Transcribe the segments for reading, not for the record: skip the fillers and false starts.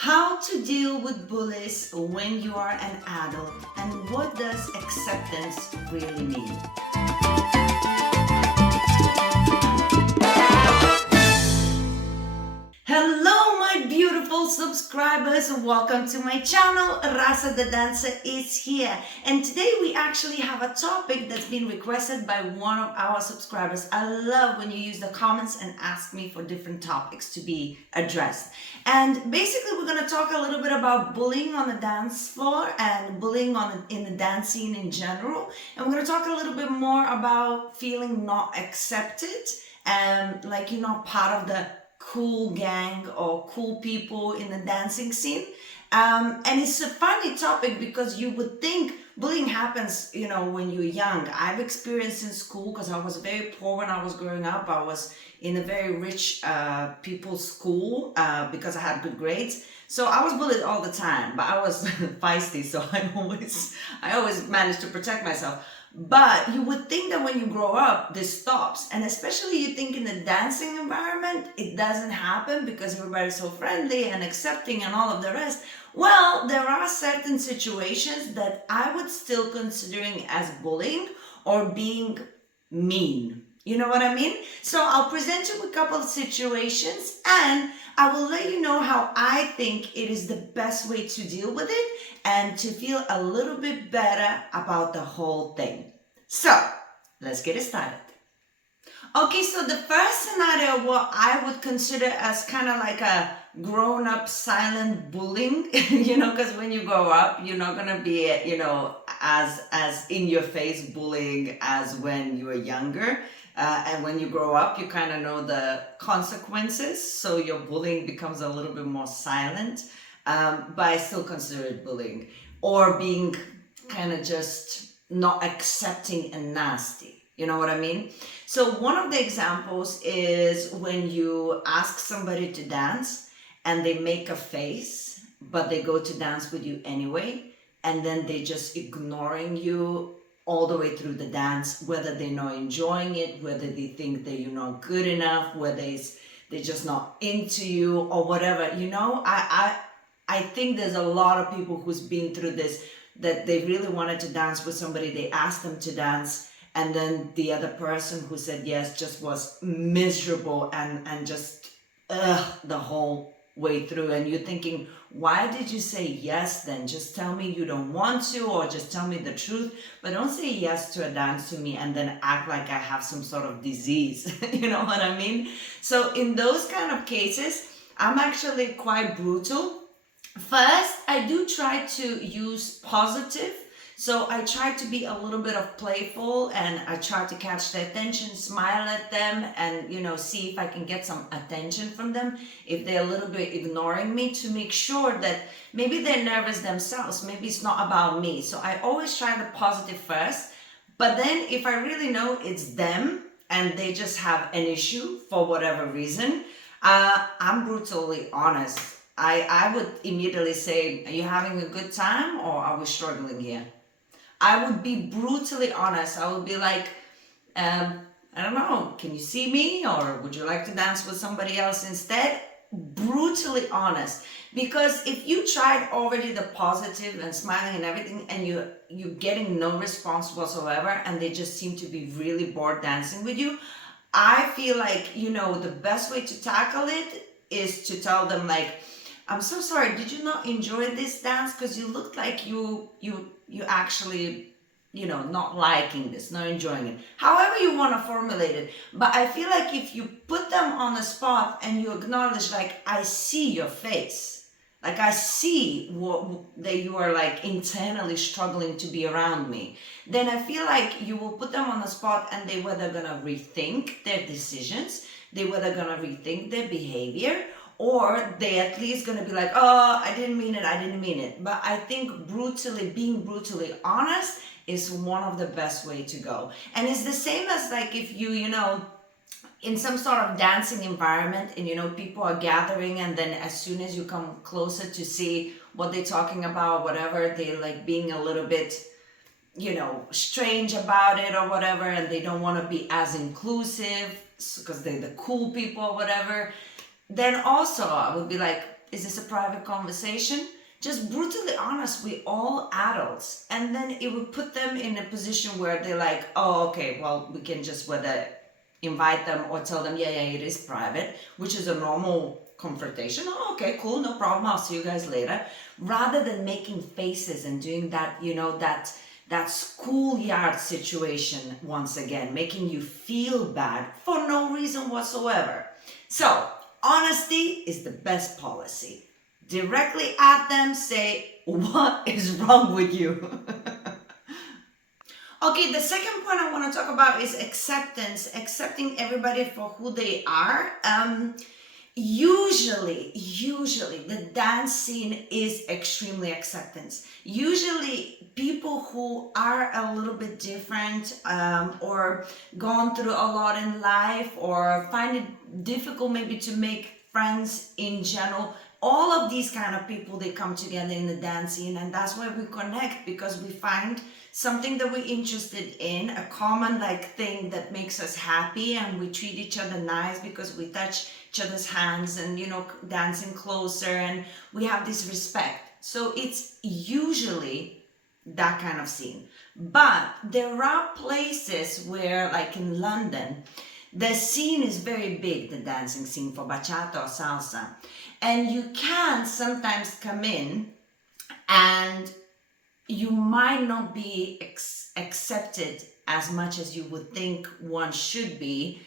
How to deal with bullies when you are an adult, and what does acceptance really mean? Hello, my beautiful subscribers. Welcome to my channel. Rasa the dancer is here. And today we actually have a topic that's been requested by one of our subscribers. I love when you use the comments and ask me for different topics to be addressed. And basically we're going to talk a little bit about bullying on the dance floor and bullying in the dance scene in general. And we're going to talk a little bit more about feeling not accepted and like you're not part of the cool gang or cool people in the dancing scene. And it's a funny topic because you would think bullying happens, when you're young. I've experienced in school because I was very poor when I was growing up. I was in a very rich people's school because I had good grades. So I was bullied all the time, but I was feisty, so I always managed to protect myself. But you would think that when you grow up, this stops. And especially you think in the dancing environment, it doesn't happen because everybody's so friendly and accepting and all of the rest. Well, there are certain situations that I would still considering as bullying or being mean. You know what I mean? So I'll present you with a couple of situations and I will let you know how I think it is the best way to deal with it and to feel a little bit better about the whole thing. So let's get it started. Okay, so the first scenario, what I would consider as kind of like a grown-up silent bullying, because when you grow up, you're not gonna be, as in your face bullying as when you were younger. And when you grow up, you kind of know the consequences. So your bullying becomes a little bit more silent, but I still consider it bullying or being kind of just not accepting and nasty. You know what I mean? So one of the examples is when you ask somebody to dance and they make a face, but they go to dance with you anyway, and then they just ignoring you all the way through the dance, whether they're not enjoying it, whether they think that you're not good enough, whether they're just not into you or whatever. I think there's a lot of people who's been through this, that they really wanted to dance with somebody, they asked them to dance, and then the other person who said yes just was miserable and just the whole way through. And you're thinking, why did you say yes then? Just tell me you don't want to, or just tell me the truth, but don't say yes to a dance to me and then act like I have some sort of disease. You know what I mean? So in those kind of cases, I'm actually quite brutal. First, I do try to use positive. So I try to be a little bit of playful and I try to catch their attention, smile at them and, see if I can get some attention from them. If they're a little bit ignoring me, to make sure that maybe they're nervous themselves. Maybe it's not about me. So I always try the positive first. But then if I really know it's them and they just have an issue for whatever reason, I'm brutally honest. I would immediately say, are you having a good time or are we struggling here? I would be brutally honest. I would be like, I don't know, can you see me? Or would you like to dance with somebody else instead? Brutally honest. Because if you tried already the positive and smiling and everything and you're getting no response whatsoever and they just seem to be really bored dancing with you, I feel like, the best way to tackle it is to tell them like, I'm so sorry, did you not enjoy this dance? Because you looked like you actually, not liking this, not enjoying it. However you want to formulate it. But I feel like if you put them on the spot and you acknowledge, like, I see your face. Like, I see that you are, like, internally struggling to be around me. Then I feel like you will put them on the spot and they whether going to rethink their decisions, they whether going to rethink their behavior, or they at least going to be like, oh, I didn't mean it. But I think being brutally honest is one of the best way to go. And it's the same as like if you, in some sort of dancing environment and, people are gathering and then as soon as you come closer to see what they're talking about, whatever, they're like being a little bit, strange about it or whatever, and they don't want to be as inclusive because they're the cool people or whatever. Then also I would be like, Is this a private conversation? Just brutally honest, we all adults. And then it would put them in a position where they're like, oh, okay, well, we can just whether invite them or tell them, yeah, it is private, which is a normal confrontation. Oh, okay, cool, no problem, I'll see you guys later. Rather than making faces and doing that, that schoolyard situation once again, making you feel bad for no reason whatsoever. So, honesty is the best policy. Directly at them, say, what is wrong with you? Okay, the second point I want to talk about is acceptance, accepting everybody for who they are. Usually the dance scene is extremely acceptance. Usually people who are a little bit different, or gone through a lot in life, or find it difficult maybe to make friends in general, all of these kind of people, they come together in the dance scene, and that's why we connect, because we find something that we're interested in, a common thing that makes us happy, and we treat each other nice because we touch each other's hands and dancing closer, and we have this respect. So it's usually that kind of scene. But there are places where, like in London, the scene is very big, the dancing scene for bachata or salsa, and you can sometimes come in and you might not be accepted as much as you would think one should be,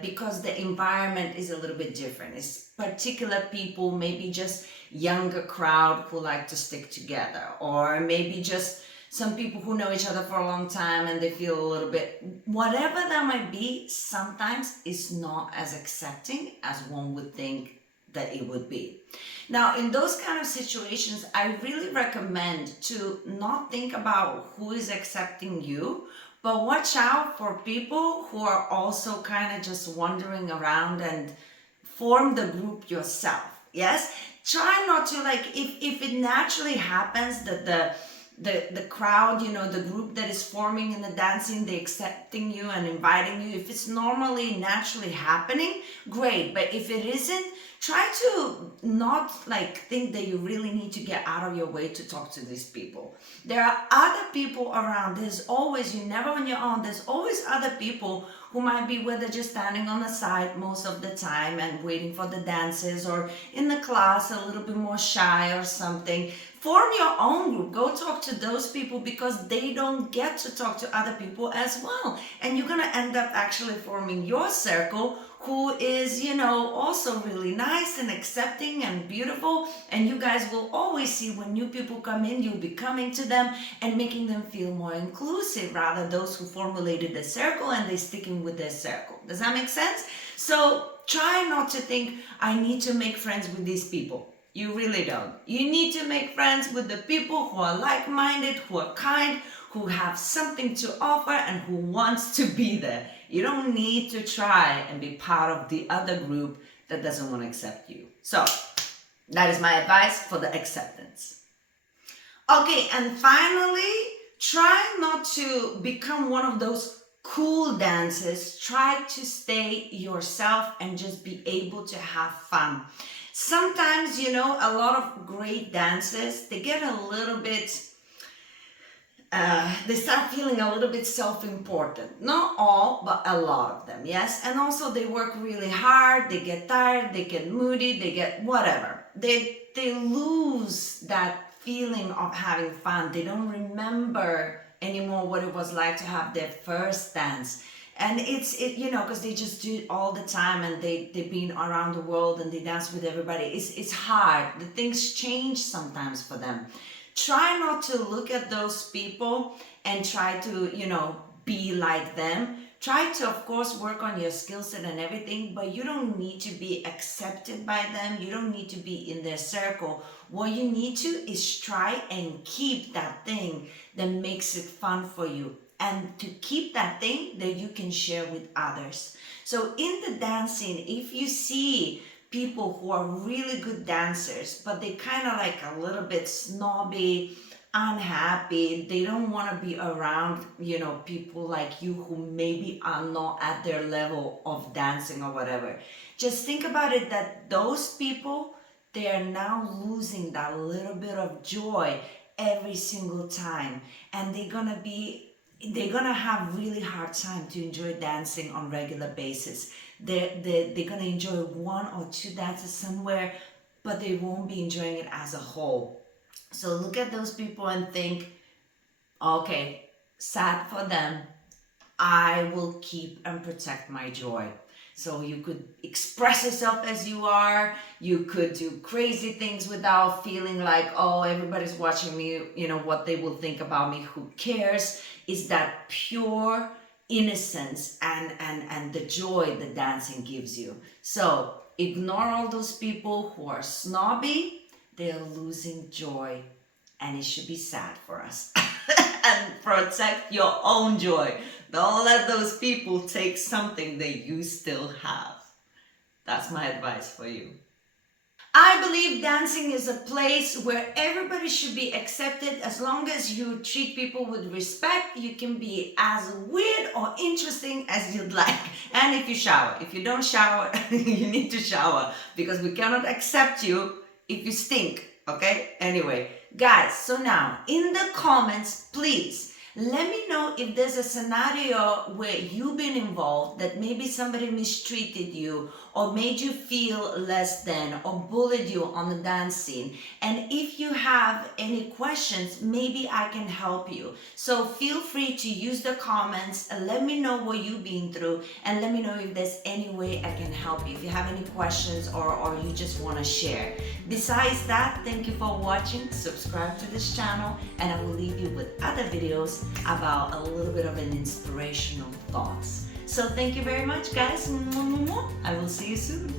because the environment is a little bit different. It's particular people, maybe just younger crowd who like to stick together, or maybe just some people who know each other for a long time and they feel a little bit, whatever that might be, sometimes it's not as accepting as one would think that it would be. Now, in those kind of situations, I really recommend to not think about who is accepting you, but watch out for people who are also kind of just wandering around, and form the group yourself. Yes? Try not to, if it naturally happens that the crowd, the group that is forming in the dancing, they accepting you and inviting you. If it's normally naturally happening, great. But if it isn't, try to not think that you really need to get out of your way to talk to these people. There are other people around. There's always, you're never on your own. There's always other people who might be where they're just standing on the side most of the time and waiting for the dances, or in the class a little bit more shy or something. Form your own group. Go talk to those people, because they don't get to talk to other people as well. And you're going to end up actually forming your circle, who is, also really nice and accepting and beautiful. And you guys will always see when new people come in, you'll be coming to them and making them feel more inclusive, rather those who formulated the circle and they sticking with their circle. Does that make sense? So try not to think, I need to make friends with these people. You really don't. You need to make friends with the people who are like-minded, who are kind, who have something to offer, and who wants to be there. You don't need to try and be part of the other group that doesn't want to accept you. So that is my advice for the acceptance. Okay, and finally, try not to become one of those cool dancers. Try to stay yourself and just be able to have fun. Sometimes, a lot of great dancers, they get a little bit, they start feeling a little bit self-important. Not all, but a lot of them, yes? And also they work really hard, they get tired, they get moody, they get whatever. They lose that feeling of having fun. They don't remember anymore what it was like to have their first dance. And it's because they just do it all the time, and they've been around the world and they dance with everybody. It's hard. The things change sometimes for them. Try not to look at those people and try to, be like them. Try to, of course, work on your skill set and everything, but you don't need to be accepted by them. You don't need to be in their circle. What you need to is try and keep that thing that makes it fun for you, and to keep that thing that you can share with others. So in the dancing, if you see people who are really good dancers, but they kind of a little bit snobby, unhappy, they don't want to be around, people like you who maybe are not at their level of dancing or whatever. Just think about it, that those people, they are now losing that little bit of joy every single time, and they're gonna have really hard time to enjoy dancing on regular basis. They're gonna enjoy one or two dances somewhere, but they won't be enjoying it as a whole. So look at those people and think, okay, sad for them. I will keep and protect my joy. So you could express yourself as you are. You could do crazy things without feeling like, oh, everybody's watching me, what they will think about me. Who cares? Is that pure innocence and the joy that dancing gives you. So ignore all those people who are snobby. They're losing joy, and it should be sad for us. And protect your own joy. Don't let those people take something that you still have. That's my advice for you. I believe dancing is a place where everybody should be accepted. As long as you treat people with respect, you can be as weird or interesting as you'd like. And if you shower. If you don't shower, you need to shower, because we cannot accept you if you stink. Okay? Anyway, guys, so now in the comments, please let me know if there's a scenario where you've been involved that maybe somebody mistreated you or made you feel less than or bullied you on the dance scene. And if you have any questions, maybe I can help you. So feel free to use the comments and let me know what you've been through, and let me know if there's any way I can help you, if you have any questions or you just want to share. Besides that, thank you for watching. Subscribe to this channel, and I will leave you with other videos about a little bit of an inspirational thoughts. So thank you very much, guys. I will see you soon.